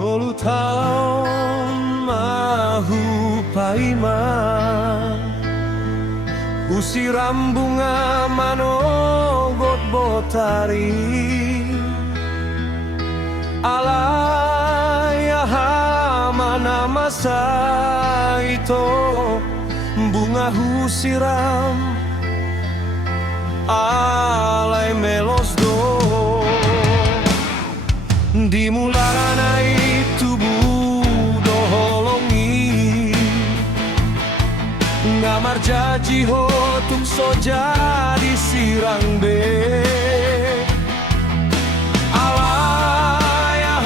Tolu taon mahu paima usiram bunga manogot botari alaya mana masa itu bunga husiram alai melos do dimulana itu doholongi ngamar jaji hotuk soja disirang be alaya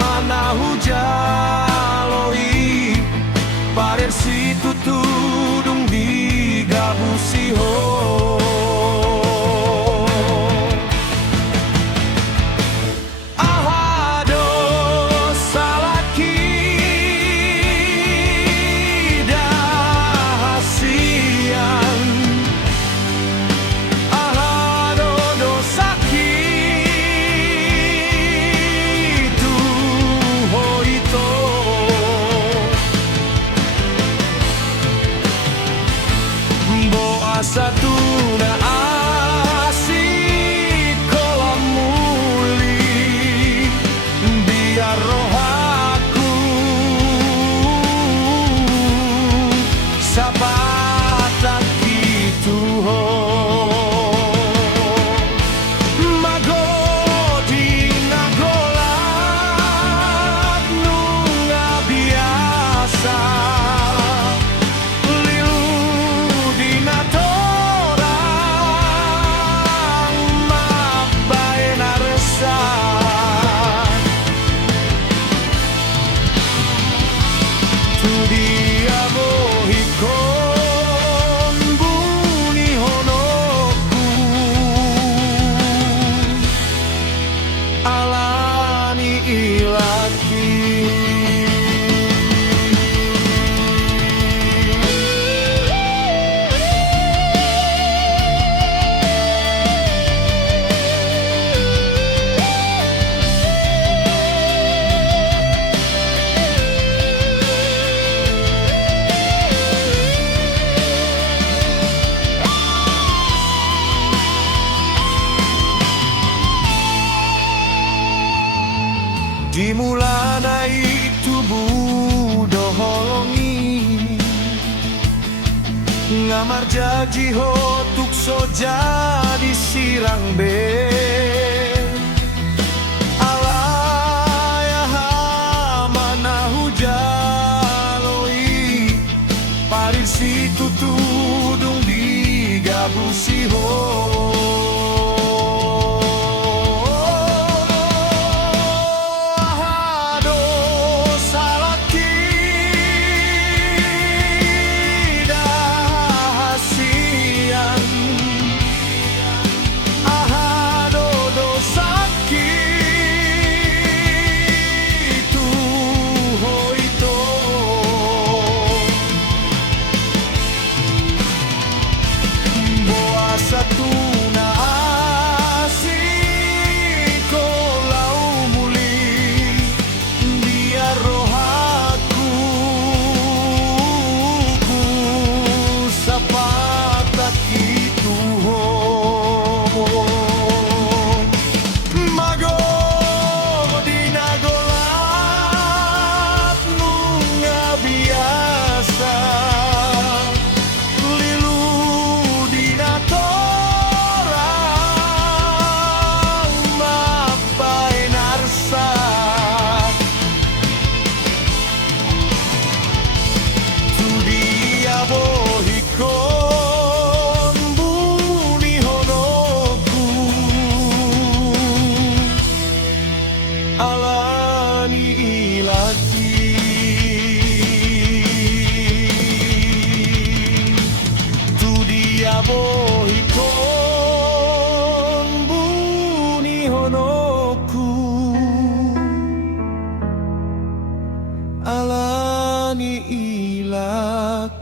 mana hujaloi parer situ tudung digabusi ho. Satu na asik kolam muli biar roh aku sabatak itu ho magodi nagolat nunga biasa dimulana itu doholongi ngamar jaji hotuk soja disirang be alaya mana hujaloi parir situ tudung digabusi ho. Satu ni ilaki.